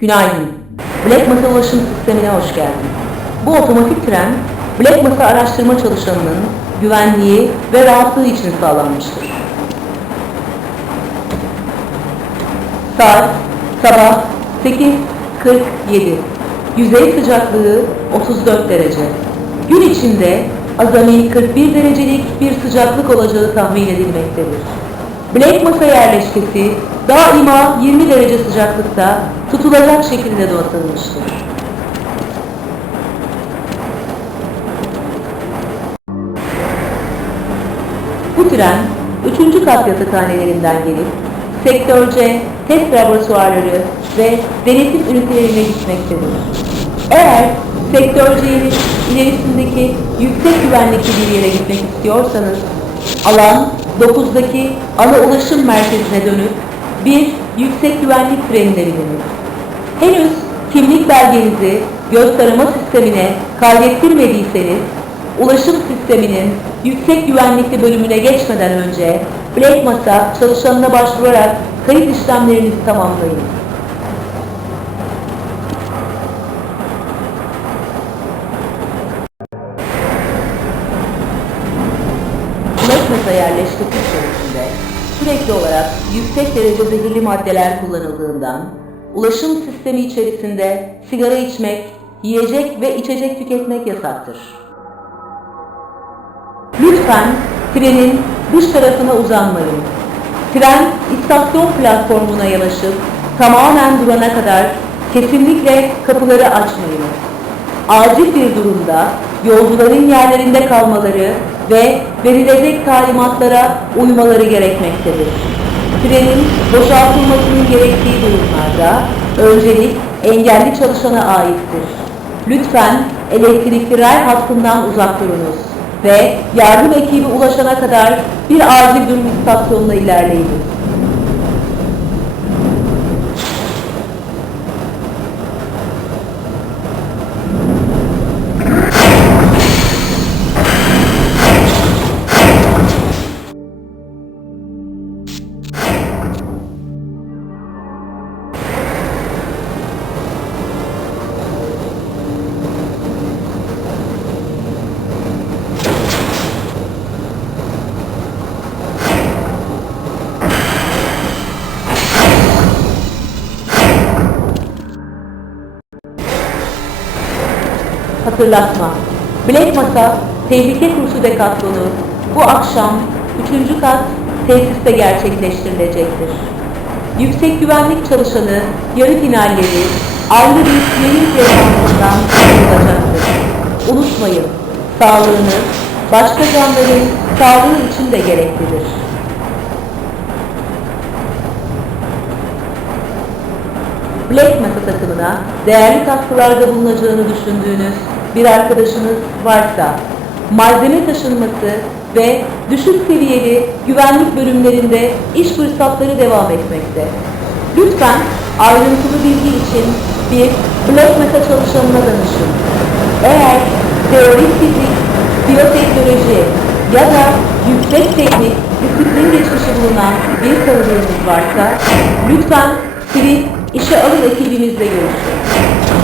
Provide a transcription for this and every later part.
Günaydın. Black Mesa ulaşım sistemine hoş geldin. Bu otomatik tren, Black Mesa araştırma çalışanının güvenliği ve rahatlığı için sağlanmıştır. Saat sabah 8.47. Yüzey sıcaklığı 34 derece. Gün içinde azami 41 derecelik bir sıcaklık olacağı tahmin edilmektedir. Black Mesa yerleşkesi daima 20 derece sıcaklıkta tutulacak şekilde donatılmıştır. Bu tren 3. kat yatakhanelerinden gelip sektörce test laboratuvarları ve denetim ünitelerine gitmektedir. Eğer sektörcenin ilerisindeki yüksek güvenlikli bir yere gitmek istiyorsanız alan 9'daki ana ulaşım merkezine dönüp bir yüksek güvenlik trenine bininiz. Henüz kimlik belgenizi göz tarama sistemine kaydettirmediyseniz ulaşım sisteminin yüksek güvenlikli bölümüne geçmeden önce Black Masa çalışanına başvurarak kayıt işlemlerinizi tamamlayın. Black Mesa yerleşkesi içerisinde sürekli olarak yüksek derece zehirli maddeler kullanıldığından ulaşım sistemi içerisinde sigara içmek, yiyecek ve içecek tüketmek yasaktır. Lütfen trenin dış tarafına uzanmayın. Tren istasyon platformuna yanaşıp tamamen durana kadar kesinlikle kapıları açmayın. Acil bir durumda yolcuların yerlerinde kalmaları ve verilecek talimatlara uymaları gerekmektedir. Trenin boşaltılmasının gerektiği durumlarda öncelik engelli çalışana aittir. Lütfen elektrikli ray hattından uzak durunuz ve yardım ekibi ulaşana kadar bir acil durum istasyonuna ilerleyiniz. Hatırlatma. Black Masa Tehlike Kursu Dekatlonu bu akşam 3. kat tesiste gerçekleştirilecektir. Yüksek güvenlik çalışanı yarı finalleri ayrı bir yayın frekansından yapılacaktır. Unutmayın, sağlığınız başka canların sağlığı için de gereklidir. Black Mesa takımına değerli katkılarda bulunacağını düşündüğünüz bir arkadaşınız varsa malzeme taşınması ve düşük seviyeli güvenlik bölümlerinde iş fırsatları devam etmekte. Lütfen ayrıntılı bilgi için bir Black Mesa çalışanına danışın. Eğer teorik fizik, biyoteknoloji ya da yüksek teknik disiplin geçmişi bulunan bir tanıdığınız varsa lütfen sivil işe alın ekibimizle görüşün.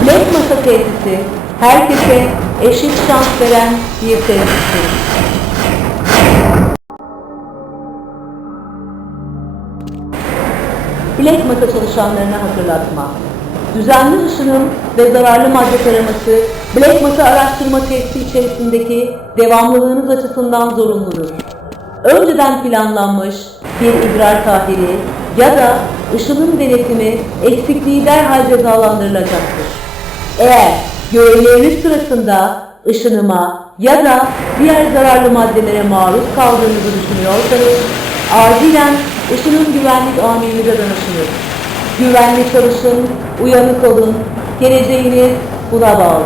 Black Masa tesisi herkese eşit şans veren bir tesistir. Black Masa çalışanlarına hatırlatma. Düzenli ışınım ve zararlı madde taraması Black Masa araştırma testi içerisindeki devamlılığınız açısından zorunludur. Önceden planlanmış bir idrar tahlili ya da ışınım denetimi eksikliği derhal cezalandırılacaktır. Eğer görevleriniz sırasında ışınıma ya da diğer zararlı maddelere maruz kaldığınızı düşünüyorsanız acilen ışınım güvenlik amirinize danışınız. Güvenli çalışın, uyanık olun, geleceğiniz buna bağlı.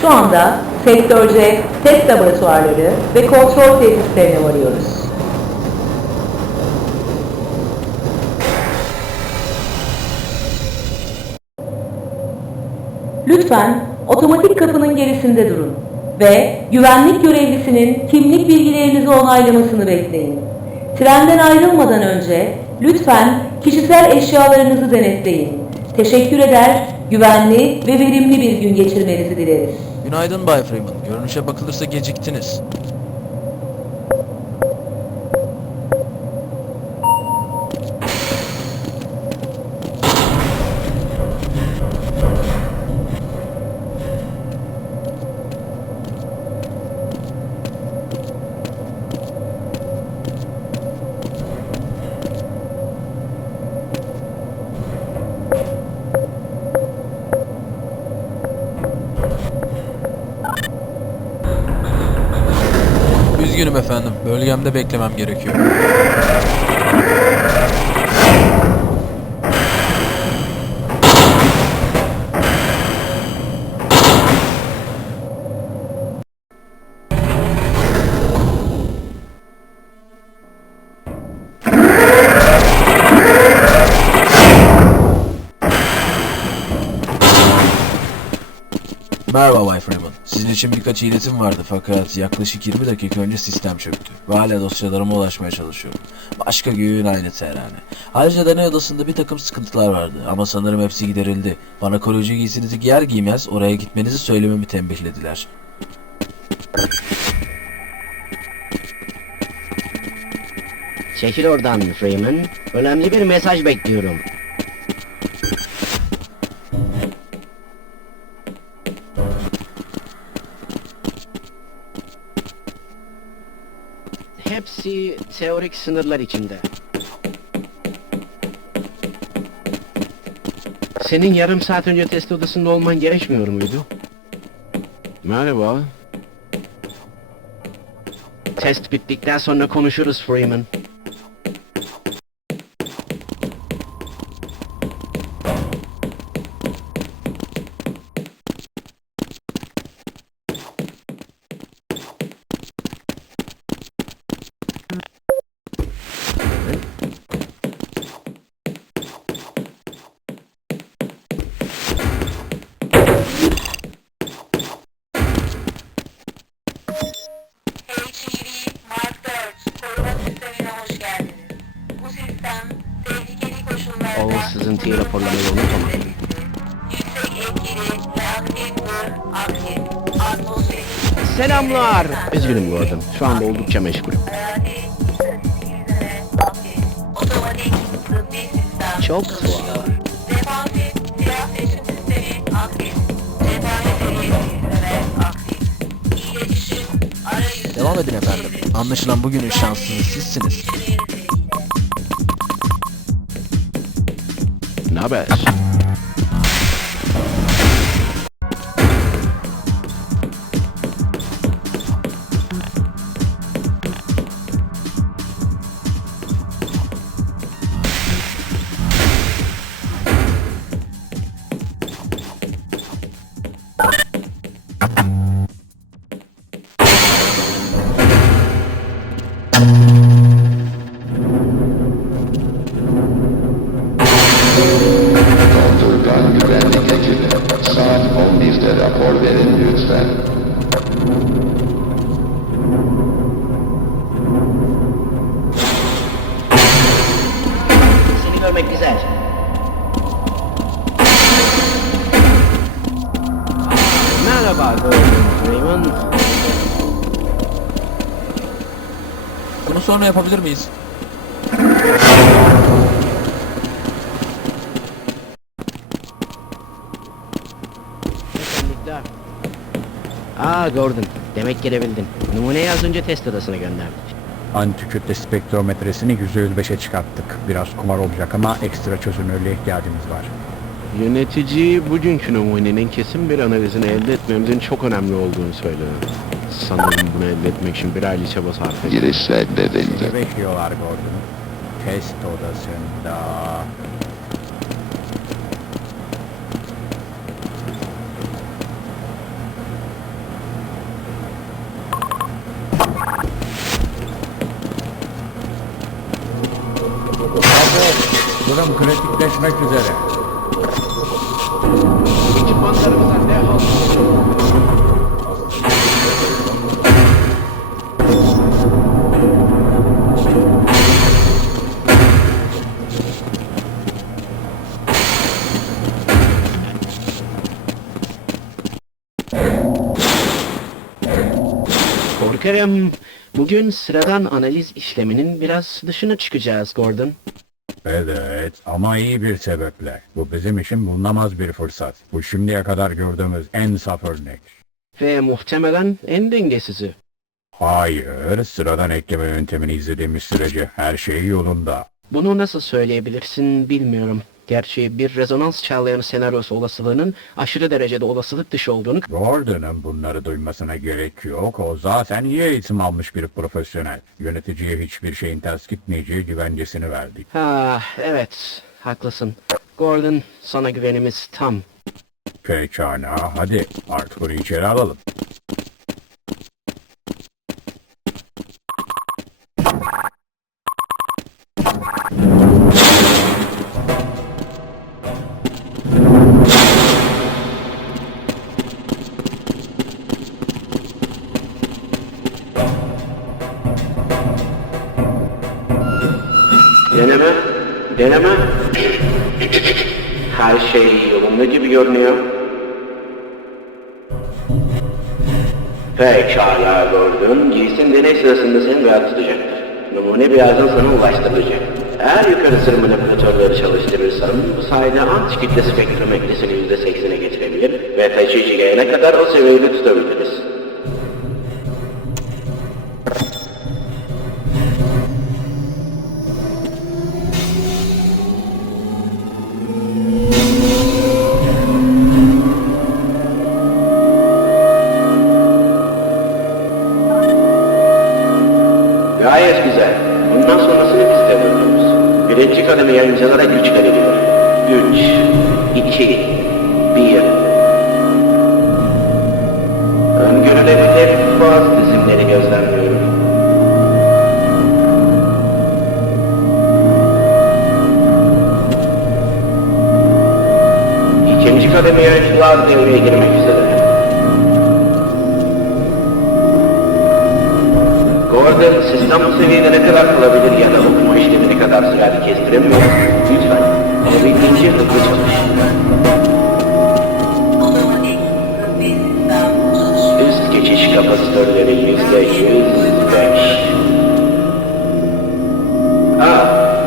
Şu anda sektörce test laboratuvarları ve kontrol tesislerine varıyoruz. Lütfen otomatik kapının gerisinde durun ve güvenlik görevlisinin kimlik bilgilerinizi onaylamasını bekleyin. Trenden ayrılmadan önce lütfen Kişisel eşyalarınızı denetleyin. Teşekkür eder, güvenli ve verimli bir gün geçirmenizi dileriz. Günaydın Bay Freeman. Görünüşe bakılırsa geciktiniz. Efendim. Bölgemde beklemem gerekiyor. Merhaba Bay Freeman. Sizin için birkaç iletim vardı fakat yaklaşık 20 dakika önce sistem çöktü. Ve hala dosyalarıma ulaşmaya çalışıyorum. Başka gün aynı terane. Ayrıca deney odasında bir takım sıkıntılar vardı ama sanırım hepsi giderildi. Bana koruyucu giysinizi giyer giymez oraya gitmenizi söylememi tembihlediler. Çekil oradan Freeman. Önemli bir mesaj bekliyorum. Hepsi teorik sınırlar içinde. Senin yarım saat önce test odasında olman gerekmiyor muydu? Merhaba. Test bittikten sonra konuşuruz Freeman. Üzgünüm Gordon. Şu anda oldukça meşgulüm. Çok tuhaf. Devam edin efendim. Anlaşılan bugünün şanssızı sizsiniz. Ne haber? Freeman. Bunu sonra yapabilir miyiz? Teşekkürler. Aa Gordon, demek gelebildin. Numuneyi az önce test odasına gönderdik. Antikütle spektrometresini %105'e çıkarttık. Biraz kumar olacak ama ekstra çözünürlüğe ihtiyacımız var. Yönetici bugünkü numunenin kesin bir analizini elde etmemizin çok önemli olduğunu söyledi. Sanırım bunu elde etmek için bir aile çaba sarf ediyor. Giriş reddedildi. Bizi bekliyorlar Gordon. Test odasında. Durum kritikleşmek üzere. Korkarım bugün sıradan analiz işleminin biraz dışına çıkacağız Gordon. Evet ama iyi bir sebeple. Bu bizim için bulunamaz bir fırsat. Bu şimdiye kadar gördüğümüz en saf örnek. Ve muhtemelen en dengesizi. Hayır, sıradan ekleme yöntemini izlediğimiz sürece her şey yolunda. Bunu nasıl söyleyebilirsin bilmiyorum. Gerçi bir rezonans çağlayan senaryosu olasılığının aşırı derecede olasılık dışı olduğunu Gordon'ın bunları duymasına gerek yok. O zaten iyi eğitim almış bir profesyonel. Yöneticiye hiçbir şeyin ters gitmeyeceği güvencesini verdik. Ha evet haklısın. Gordon sana güvenimiz tam. Pekala, hadi Arthur'u içeri alalım. Deneme. Her şey yolunda gibi görünüyor. Pekala Gordon, giysin deney sırasında seni rahat tutacaktır. Numune birazdan sana ulaştırılacak. Eğer yukarı sır manipülatörleri çalıştırırsan, bu sayede anti-kitle spektrometresini %80'e getirebilir ve taşıyıcı gelene kadar o seviyeyi tutabiliriz. Birinci kademe yayıncılara güç verilir. Üç, iki, bir. Öngörülebilir faz dizimleri gözlemliyorum. İkinci kademe yayıncılar devreye girmek üzere. Gordon, sistem bu seviyede ne kadar kalabilir ya da okuma işlemi ne kadar sürer kestiremiyor. Lütfen, olabildiğince hızlı çalış. Üst geçiş kapasitörleri yüzde yüz beş. Aa,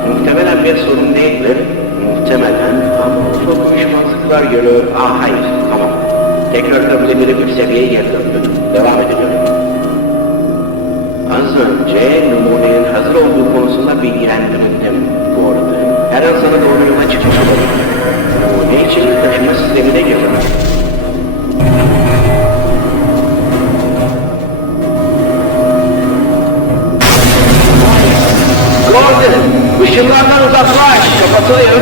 muhtemelen bir sorun değildir. Muhtemelen ama ufak uyuşmazlıklar görüyor. Aa hayır, tamam. Tekrar kabul edilir bir seviyeye geri döndü. Devam ediyorum. Önce numunenin hazır olduğu konusunda bilgilendirildim bu arada. Her an sana doğru yola çıkmış olabilir. Numune için taşıma sistemine girdim. Gordon, ışınlardan uzaklaş. Kapatılıyor.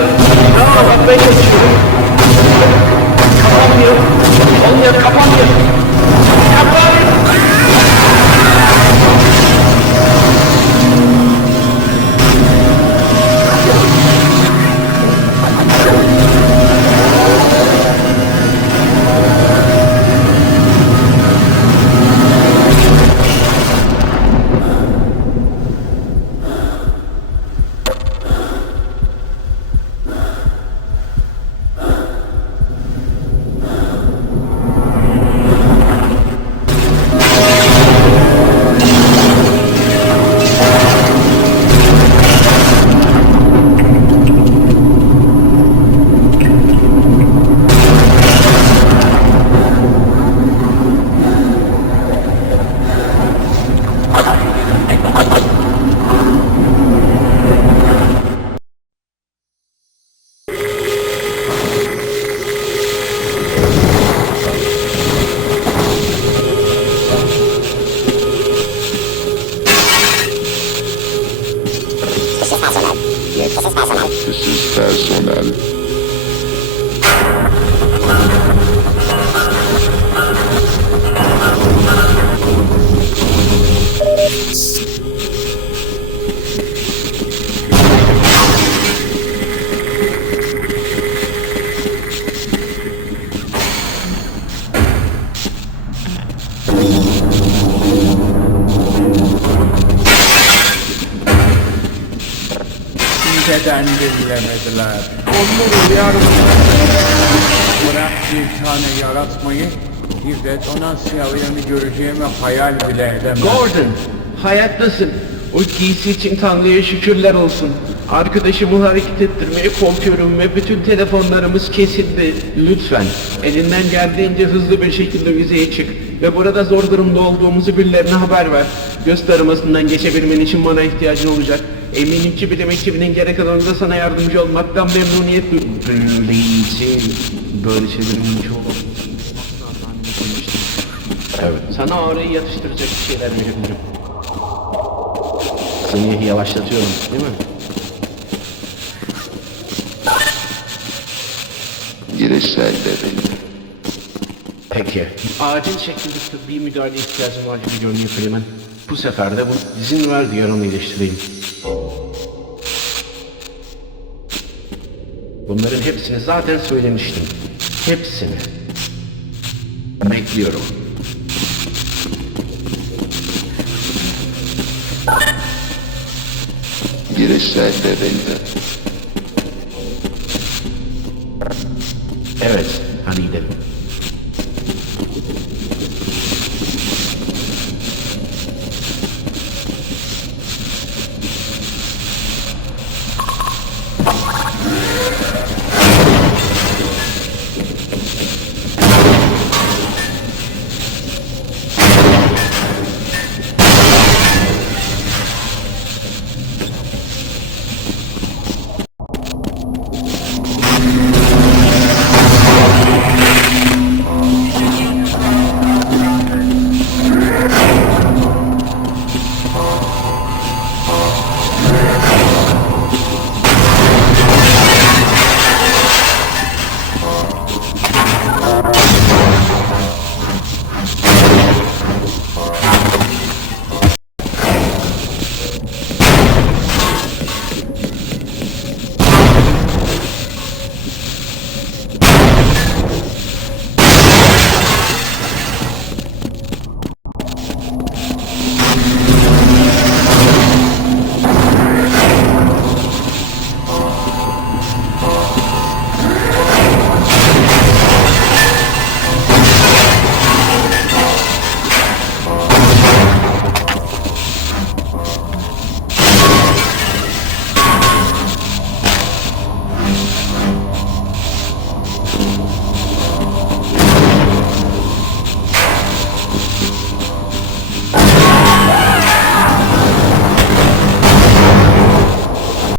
Tamam, bakmaya çalışıyorum. Kapanmıyor. Olmuyor. Kapanmıyor. Onları uyarın. Bırak bir tane yaratmayı Bir detonans silahını göreceğimi hayal bile edemem. Gordon, hayattasın. O giysi için Tanrı'ya şükürler olsun. Arkadaşımı hareket ettirmeye korkuyorum ve bütün telefonlarımız kesildi. Lütfen, elinden geldiğince hızlı bir şekilde müzeye çık. Ve burada zor durumda olduğumuzu birilerine haber ver. Göz taramasından geçebilmen için bana ihtiyacın olacak. Eminim ki bilim ekibinin gerek alanında sana yardımcı olmaktan memnuniyet duydum. Böyle şeylerin çoğu Evet. Sana ağrıyı yatıştıracak bir şeyler verebilirim. Seni yavaşlatıyorum değil mi? Giriş serbest. Peki. Acil şekilde tıbbi müdahale ihtiyacım var gibi görünüyor Freeman. Bu sefer de bu izin ver diğer onu iyileştireyim. Bunların hepsini zaten söylemiştim. Hepsini. Bekliyorum. Giriş serbest. Evet, hadi gidelim.